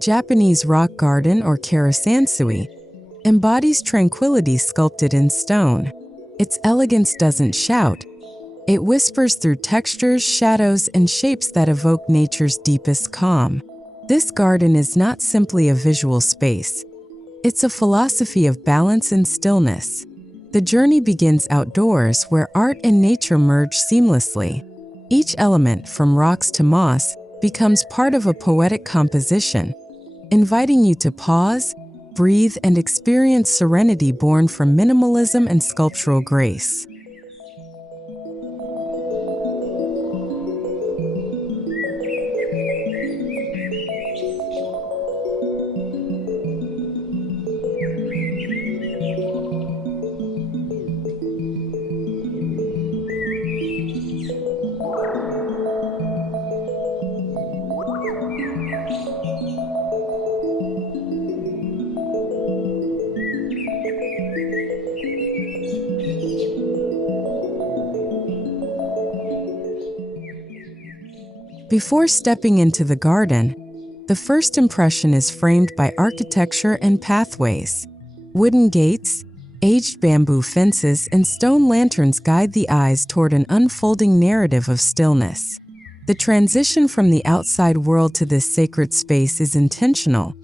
Japanese rock garden, or karasansui, embodies tranquility sculpted in stone. Its elegance doesn't shout. It whispers through textures, shadows, and shapes that evoke nature's deepest calm. This garden is not simply a visual space. It's a philosophy of balance and stillness. The journey begins outdoors, where art and nature merge seamlessly. Each element, from rocks to moss, becomes part of a poetic composition, inviting you to pause, breathe, and experience serenity born from minimalism and sculptural grace. Before stepping into the garden, the first impression is framed by architecture and pathways. Wooden gates, aged bamboo fences, and stone lanterns guide the eyes toward an unfolding narrative of stillness. The transition from the outside world to this sacred space is intentional.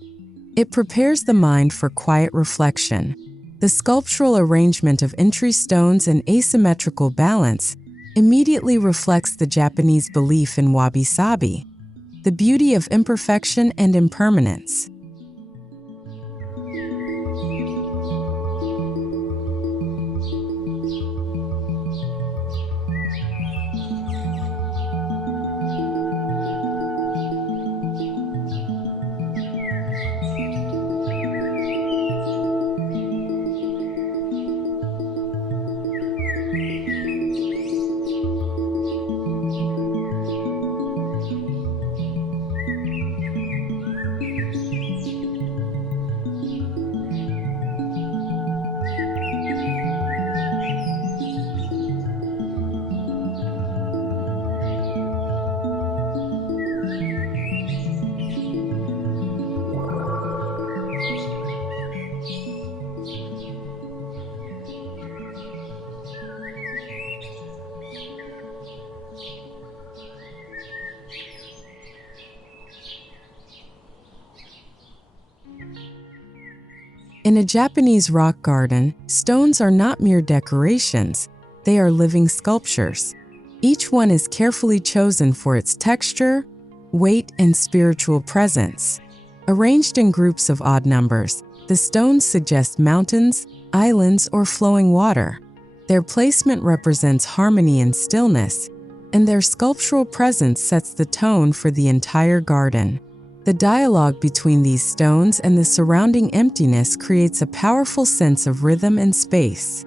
It prepares the mind for quiet reflection. The sculptural arrangement of entry stones and asymmetrical balance immediately reflects the Japanese belief in wabi-sabi, the beauty of imperfection and impermanence. In a Japanese rock garden, stones are not mere decorations, they are living sculptures. Each one is carefully chosen for its texture, weight, and spiritual presence. Arranged in groups of odd numbers, the stones suggest mountains, islands, or flowing water. Their placement represents harmony and stillness, and their sculptural presence sets the tone for the entire garden. The dialogue between these stones and the surrounding emptiness creates a powerful sense of rhythm and space.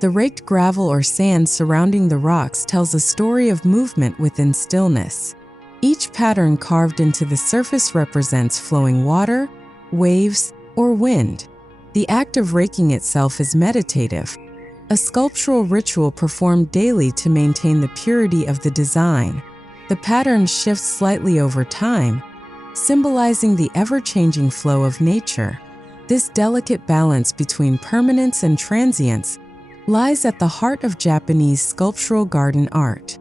The raked gravel or sand surrounding the rocks tells a story of movement within stillness. Each pattern carved into the surface represents flowing water, waves, or wind. The act of raking itself is meditative, a sculptural ritual performed daily to maintain the purity of the design. The pattern shifts slightly over time, symbolizing the ever-changing flow of nature. This delicate balance between permanence and transience lies at the heart of Japanese sculptural garden art.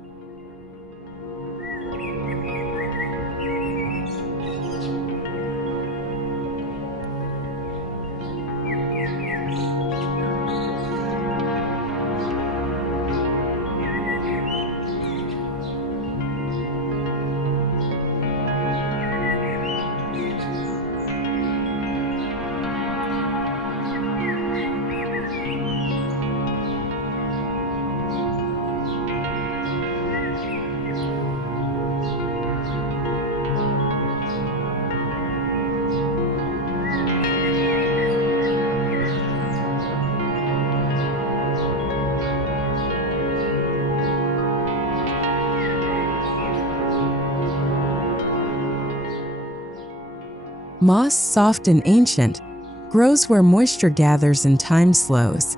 Moss, soft and ancient, grows where moisture gathers and time slows.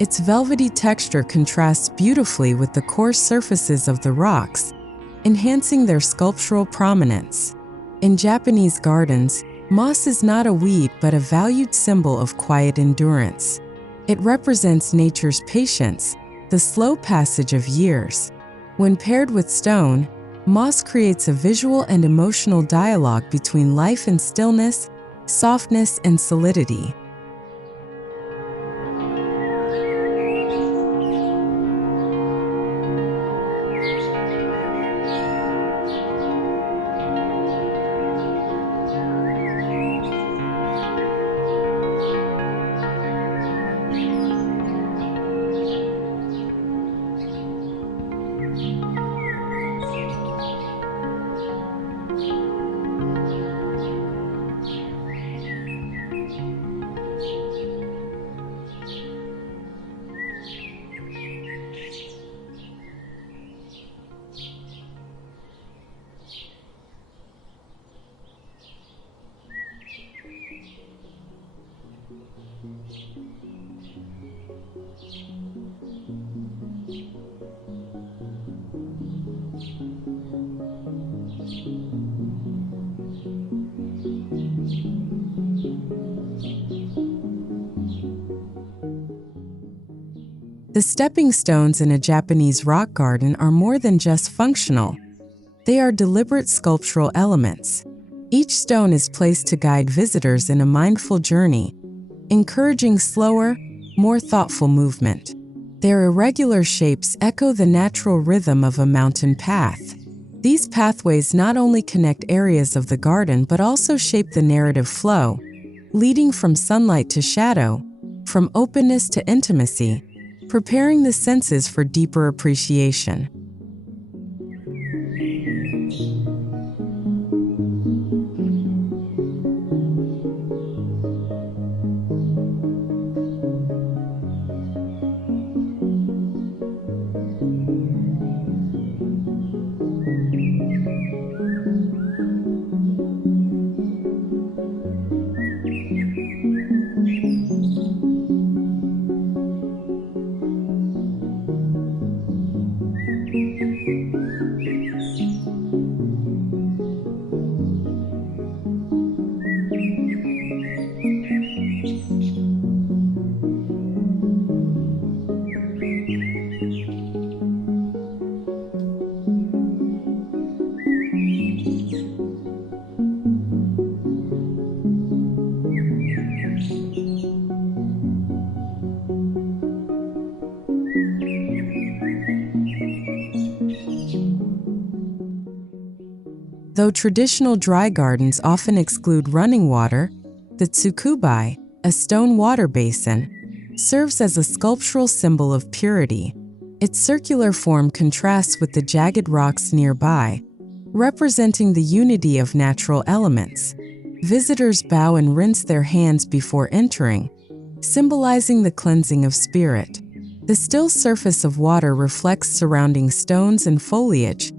Its velvety texture contrasts beautifully with the coarse surfaces of the rocks, enhancing their sculptural prominence. In Japanese gardens, moss is not a weed but a valued symbol of quiet endurance. It represents nature's patience, the slow passage of years. When paired with stone, moss creates a visual and emotional dialogue between life and stillness, softness and solidity. The stepping stones in a Japanese rock garden are more than just functional. They are deliberate sculptural elements. Each stone is placed to guide visitors in a mindful journey, encouraging slower, more thoughtful movement. Their irregular shapes echo the natural rhythm of a mountain path. These pathways not only connect areas of the garden but also shape the narrative flow, leading from sunlight to shadow, from openness to intimacy, preparing the senses for deeper appreciation. Though traditional dry gardens often exclude running water, the tsukubai, a stone water basin, serves as a sculptural symbol of purity. Its circular form contrasts with the jagged rocks nearby, representing the unity of natural elements. Visitors bow and rinse their hands before entering, symbolizing the cleansing of spirit. The still surface of water reflects surrounding stones and foliage,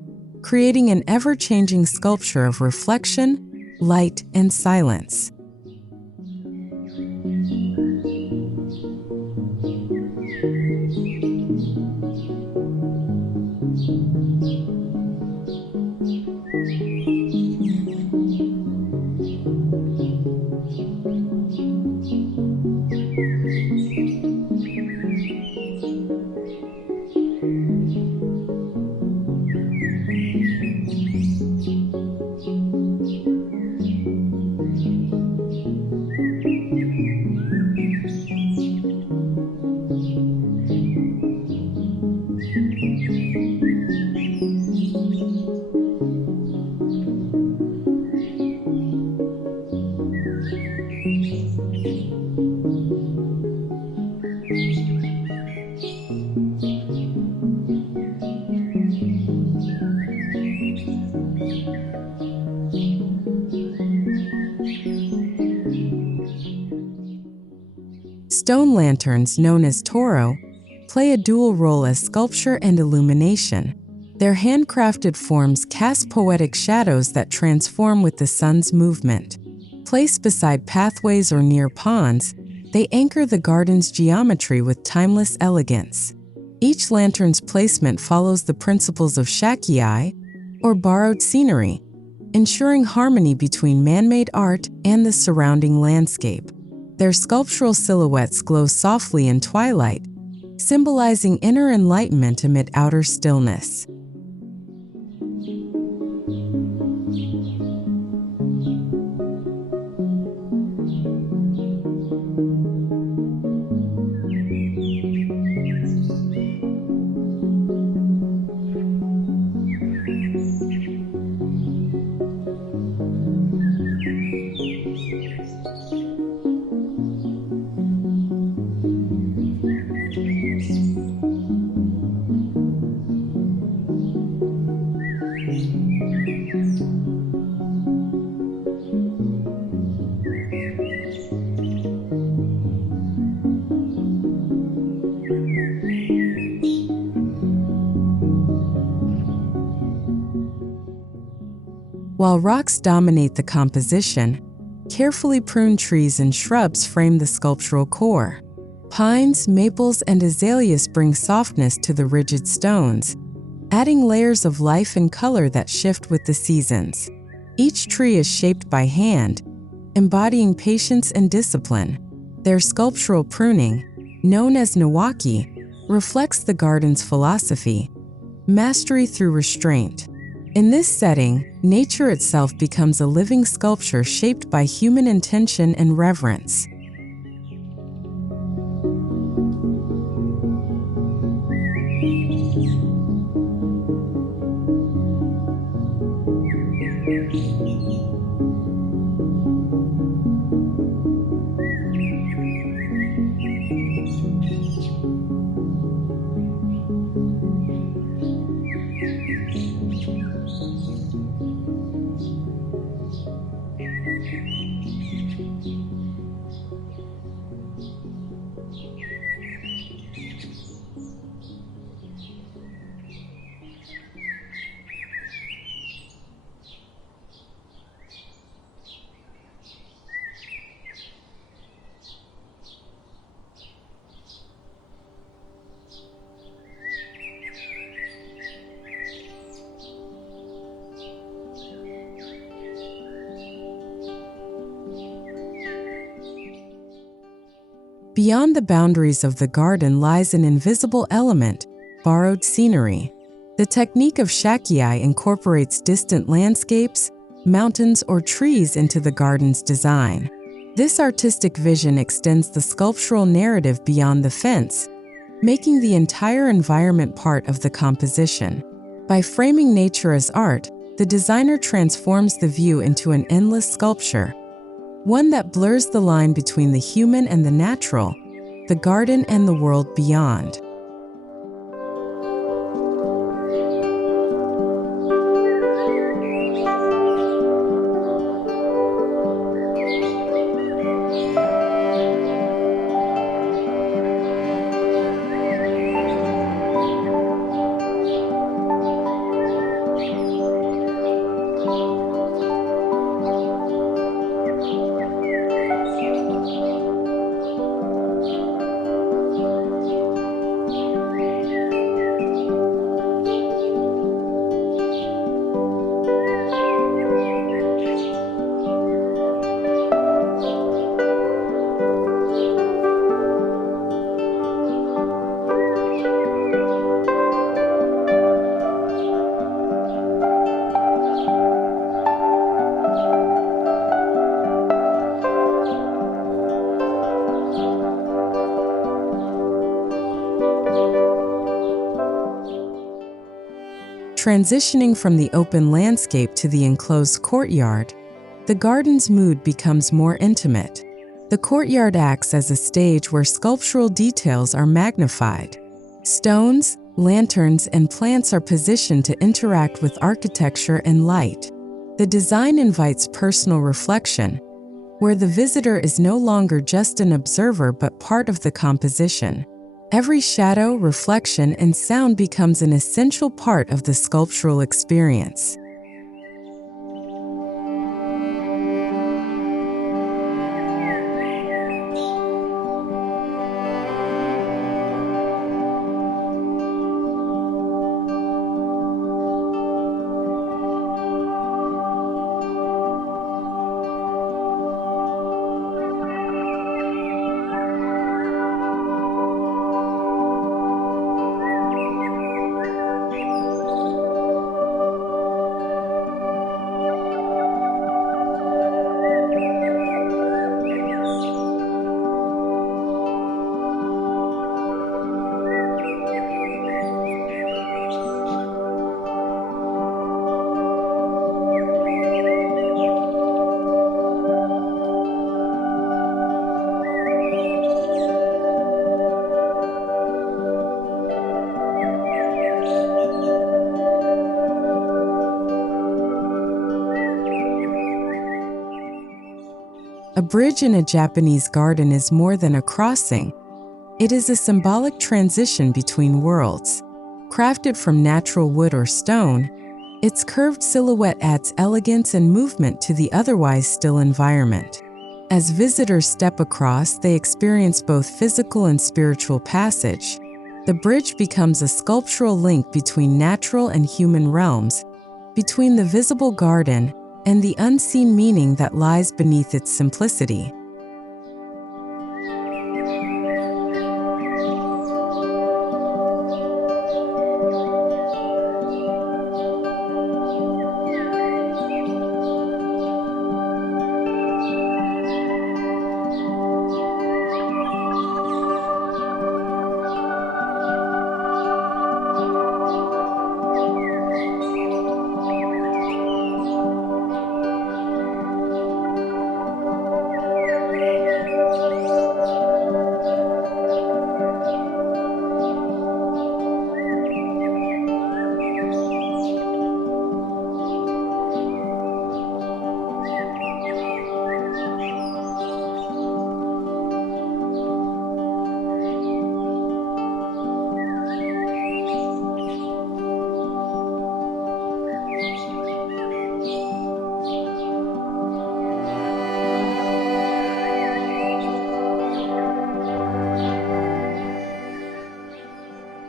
creating an ever-changing sculpture of reflection, light, and silence. Stone lanterns, known as toro, play a dual role as sculpture and illumination. Their handcrafted forms cast poetic shadows that transform with the sun's movement. Placed beside pathways or near ponds, they anchor the garden's geometry with timeless elegance. Each lantern's placement follows the principles of shakyai, or borrowed scenery, ensuring harmony between man-made art and the surrounding landscape. Their sculptural silhouettes glow softly in twilight, symbolizing inner enlightenment amid outer stillness. While rocks dominate the composition, carefully pruned trees and shrubs frame the sculptural core. Pines, maples, and azaleas bring softness to the rigid stones, adding layers of life and color that shift with the seasons. Each tree is shaped by hand, embodying patience and discipline. Their sculptural pruning, known as nawaki, reflects the garden's philosophy: mastery through restraint. In this setting, nature itself becomes a living sculpture shaped by human intention and reverence. Beyond the boundaries of the garden lies an invisible element: borrowed scenery. The technique of shakyai incorporates distant landscapes, mountains, or trees into the garden's design. This artistic vision extends the sculptural narrative beyond the fence, making the entire environment part of the composition. By framing nature as art, the designer transforms the view into an endless sculpture, one that blurs the line between the human and the natural, the garden and the world beyond. Transitioning from the open landscape to the enclosed courtyard, the garden's mood becomes more intimate. The courtyard acts as a stage where sculptural details are magnified. Stones, lanterns, and plants are positioned to interact with architecture and light. The design invites personal reflection, where the visitor is no longer just an observer but part of the composition. Every shadow, reflection, and sound becomes an essential part of the sculptural experience. A bridge in a Japanese garden is more than a crossing. It is a symbolic transition between worlds. Crafted from natural wood or stone, its curved silhouette adds elegance and movement to the otherwise still environment. As visitors step across, they experience both physical and spiritual passage. The bridge becomes a sculptural link between natural and human realms, between the visible garden and the unseen meaning that lies beneath its simplicity.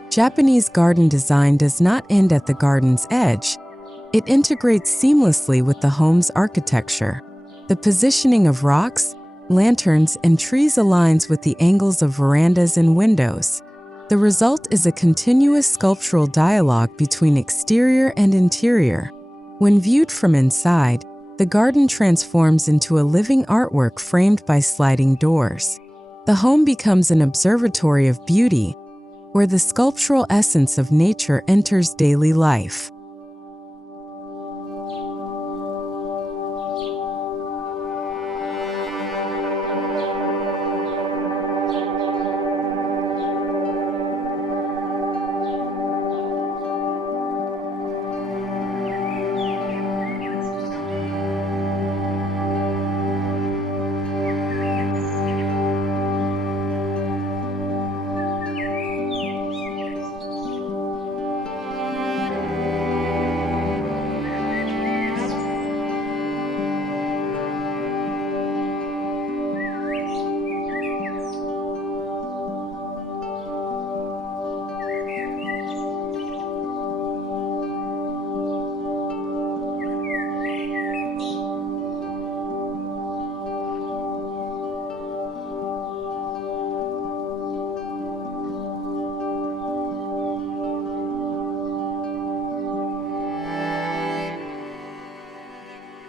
Japanese garden design does not end at the garden's edge. It integrates seamlessly with the home's architecture. The positioning of rocks, lanterns, and trees aligns with the angles of verandas and windows. The result is a continuous sculptural dialogue between exterior and interior. When viewed from inside, the garden transforms into a living artwork framed by sliding doors. The home becomes an observatory of beauty, where the sculptural essence of nature enters daily life.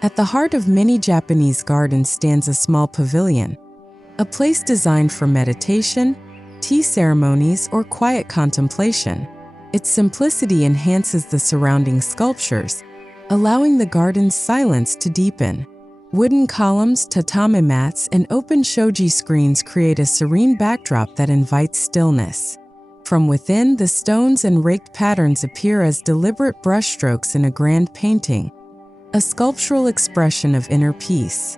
At the heart of many Japanese gardens stands a small pavilion, a place designed for meditation, tea ceremonies, or quiet contemplation. Its simplicity enhances the surrounding sculptures, allowing the garden's silence to deepen. Wooden columns, tatami mats, and open shoji screens create a serene backdrop that invites stillness. From within, the stones and raked patterns appear as deliberate brushstrokes in a grand painting, a sculptural expression of inner peace.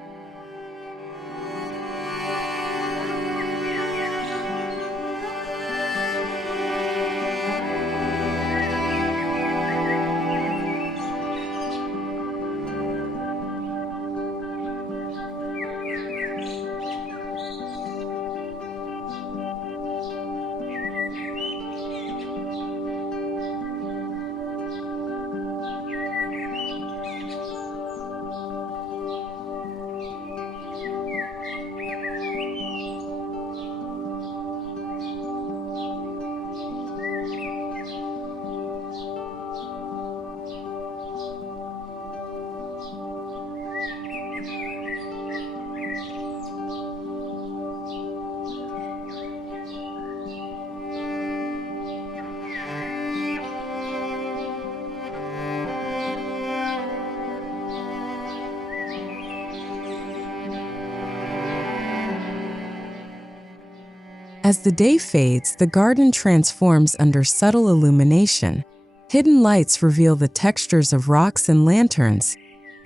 As the day fades, the garden transforms under subtle illumination. Hidden lights reveal the textures of rocks and lanterns,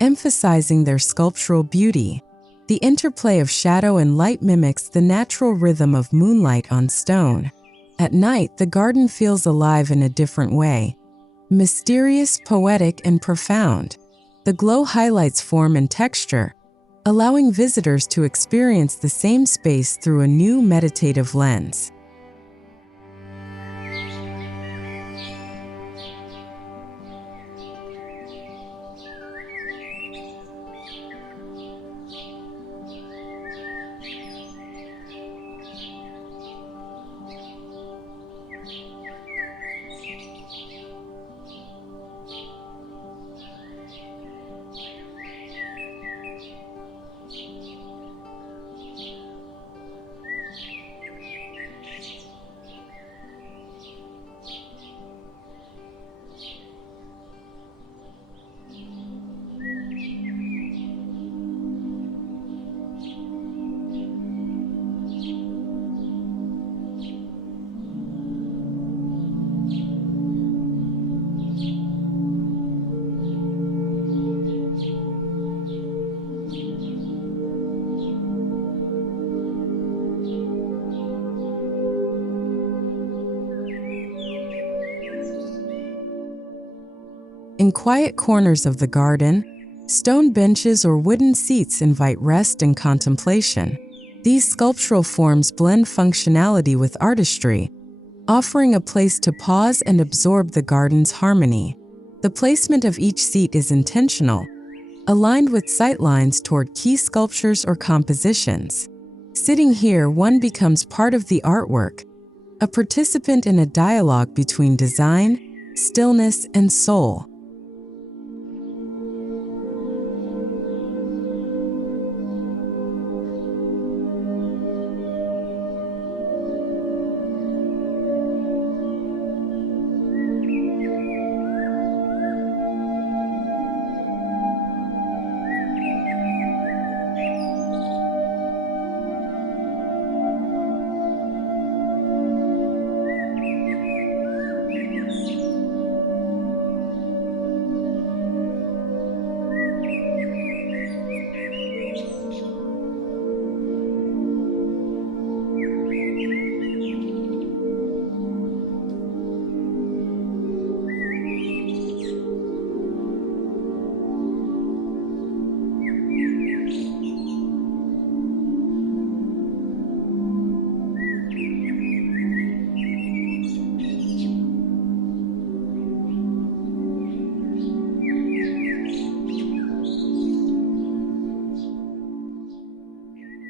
emphasizing their sculptural beauty. The interplay of shadow and light mimics the natural rhythm of moonlight on stone. At night, the garden feels alive in a different way. Mysterious, poetic, and profound. The glow highlights form and texture, allowing visitors to experience the same space through a new meditative lens. In quiet corners of the garden, stone benches or wooden seats invite rest and contemplation. These sculptural forms blend functionality with artistry, offering a place to pause and absorb the garden's harmony. The placement of each seat is intentional, aligned with sightlines toward key sculptures or compositions. Sitting here, one becomes part of the artwork, a participant in a dialogue between design, stillness, and soul.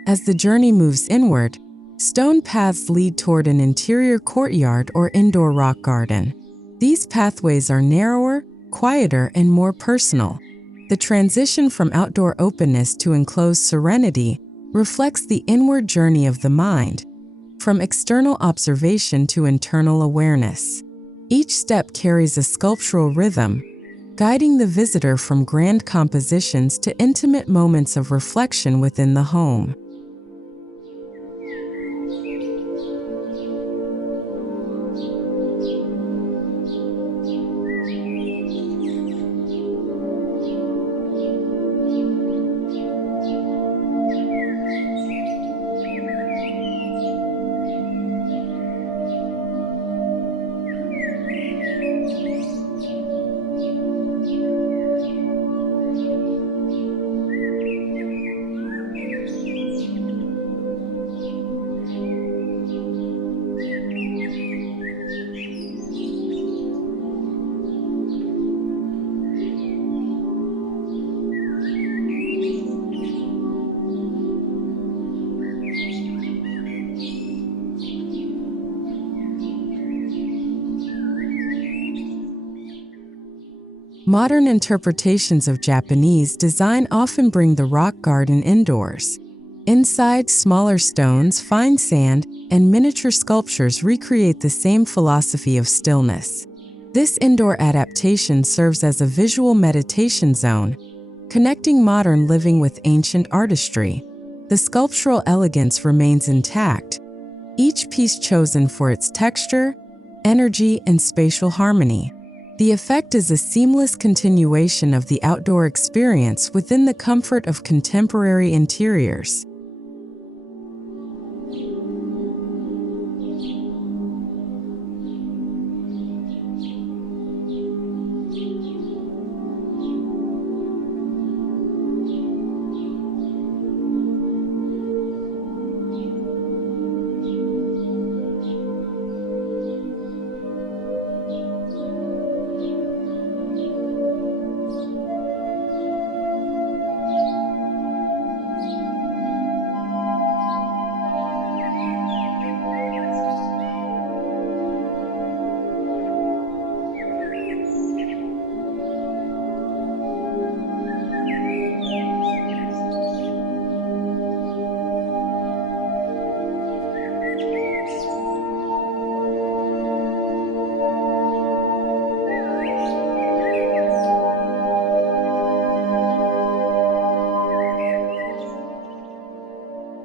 As the journey moves inward, stone paths lead toward an interior courtyard or indoor rock garden. These pathways are narrower, quieter, and more personal. The transition from outdoor openness to enclosed serenity reflects the inward journey of the mind, from external observation to internal awareness. Each step carries a sculptural rhythm, guiding the visitor from grand compositions to intimate moments of reflection within the home. Modern interpretations of Japanese design often bring the rock garden indoors. Inside, smaller stones, fine sand, and miniature sculptures recreate the same philosophy of stillness. This indoor adaptation serves as a visual meditation zone, connecting modern living with ancient artistry. The sculptural elegance remains intact, each piece chosen for its texture, energy, and spatial harmony. The effect is a seamless continuation of the outdoor experience within the comfort of contemporary interiors.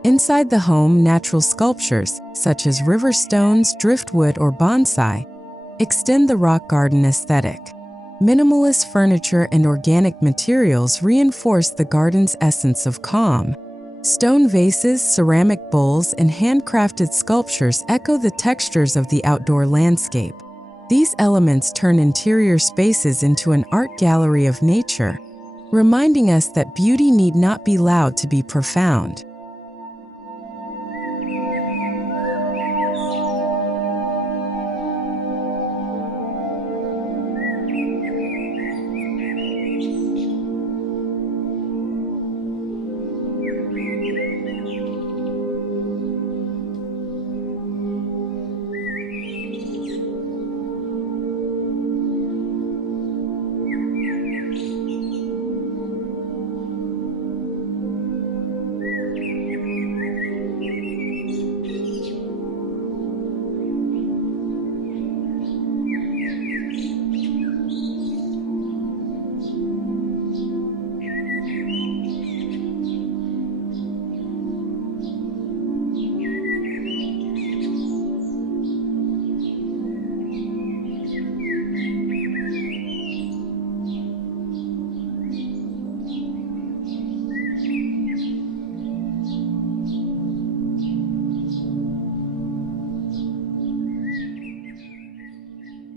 Inside the home, natural sculptures, such as river stones, driftwood, or bonsai, extend the rock garden aesthetic. Minimalist furniture and organic materials reinforce the garden's essence of calm. Stone vases, ceramic bowls, and handcrafted sculptures echo the textures of the outdoor landscape. These elements turn interior spaces into an art gallery of nature, reminding us that beauty need not be loud to be profound.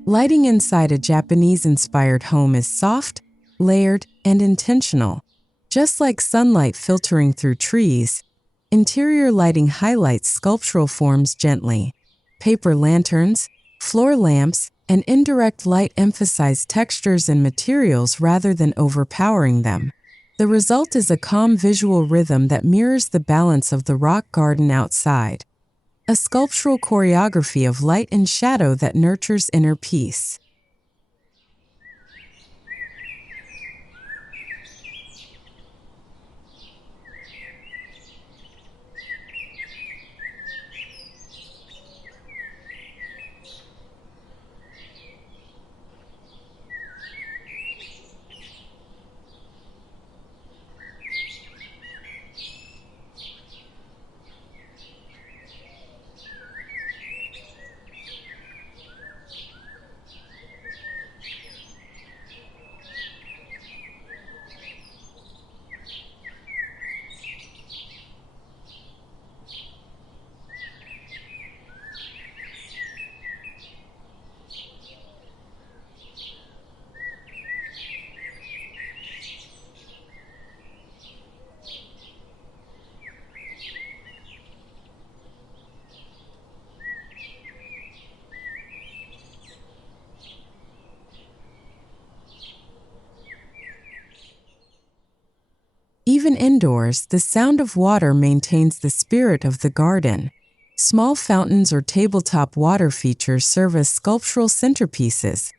Lighting inside a Japanese-inspired home is soft, layered, and intentional. Just like sunlight filtering through trees, interior lighting highlights sculptural forms gently. Paper lanterns, floor lamps, and indirect light emphasize textures and materials rather than overpowering them. The result is a calm visual rhythm that mirrors the balance of the rock garden outside. A sculptural choreography of light and shadow that nurtures inner peace. Even indoors, the sound of water maintains the spirit of the garden. Small fountains or tabletop water features serve as sculptural centerpieces,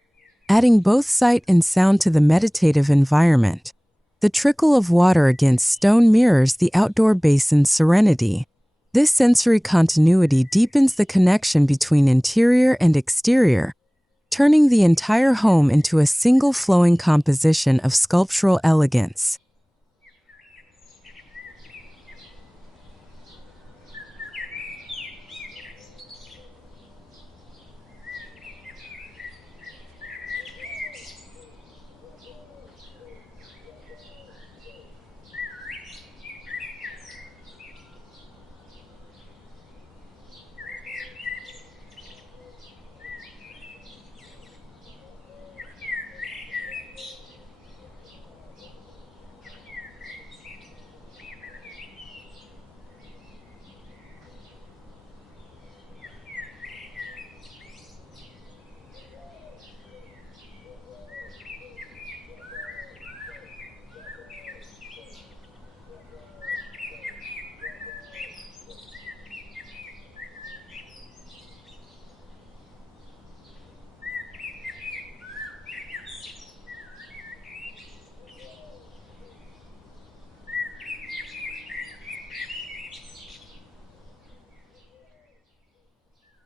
adding both sight and sound to the meditative environment. The trickle of water against stone mirrors the outdoor basin's serenity. This sensory continuity deepens the connection between interior and exterior, turning the entire home into a single flowing composition of sculptural elegance.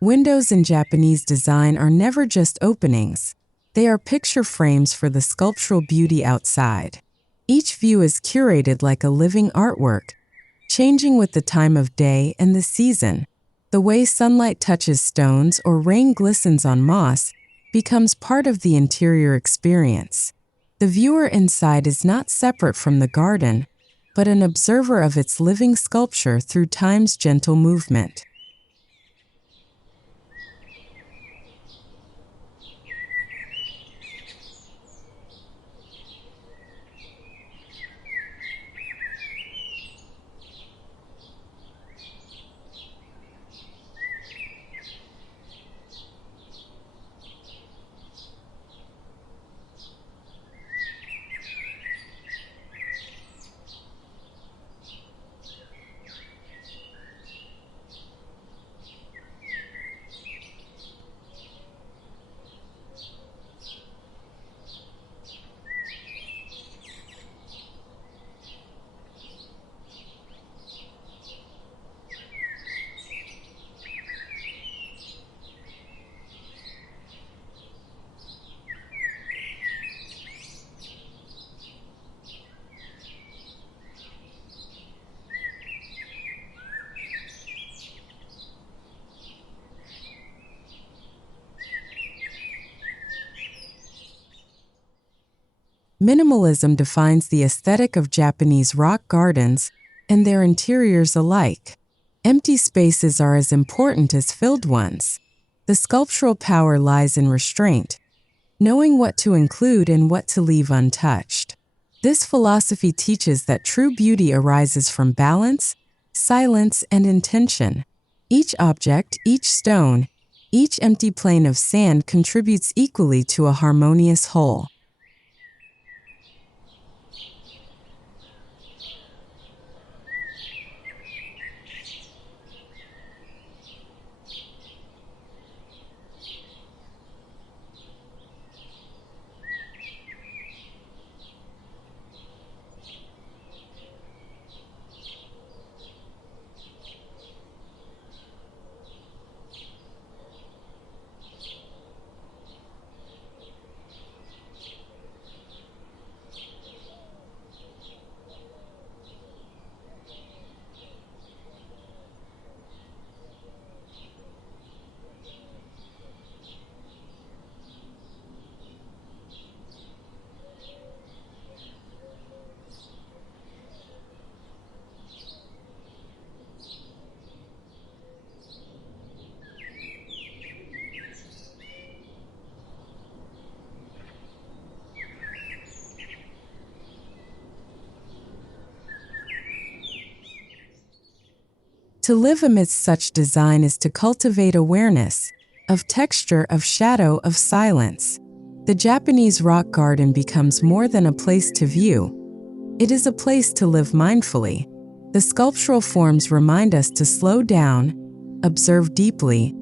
Windows in Japanese design are never just openings. They are picture frames for the sculptural beauty outside. Each view is curated like a living artwork, changing with the time of day and the season. The way sunlight touches stones or rain glistens on moss becomes part of the interior experience. The viewer inside is not separate from the garden, but an observer of its living sculpture through time's gentle movement. Minimalism defines the aesthetic of Japanese rock gardens and their interiors alike. Empty spaces are as important as filled ones. The sculptural power lies in restraint, knowing what to include and what to leave untouched. This philosophy teaches that true beauty arises from balance, silence, and intention. Each object, each stone, each empty plane of sand contributes equally to a harmonious whole. To live amidst such design is to cultivate awareness of texture, of shadow, of silence. The Japanese rock garden becomes more than a place to view. It is a place to live mindfully. The sculptural forms remind us to slow down, observe deeply,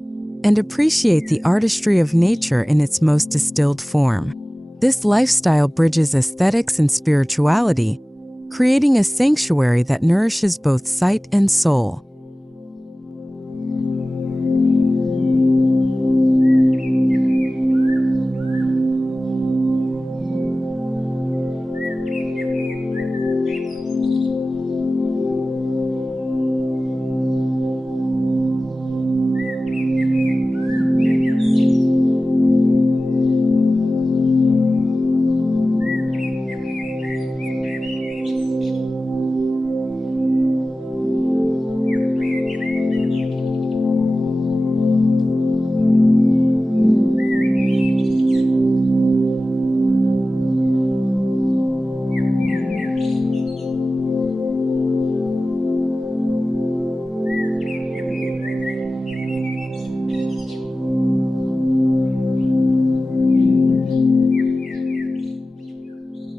and appreciate the artistry of nature in its most distilled form. This lifestyle bridges aesthetics and spirituality, creating a sanctuary that nourishes both sight and soul.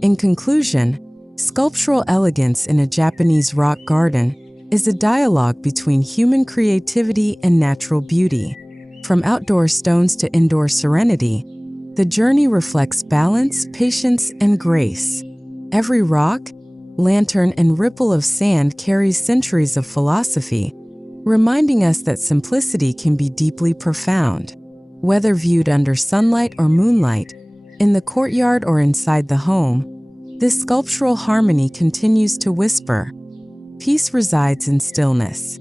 In conclusion, sculptural elegance in a Japanese rock garden is a dialogue between human creativity and natural beauty. From outdoor stones to indoor serenity, the journey reflects balance, patience, and grace. Every rock, lantern, and ripple of sand carries centuries of philosophy, reminding us that simplicity can be deeply profound. Whether viewed under sunlight or moonlight, in the courtyard or inside the home, this sculptural harmony continues to whisper. Peace resides in stillness.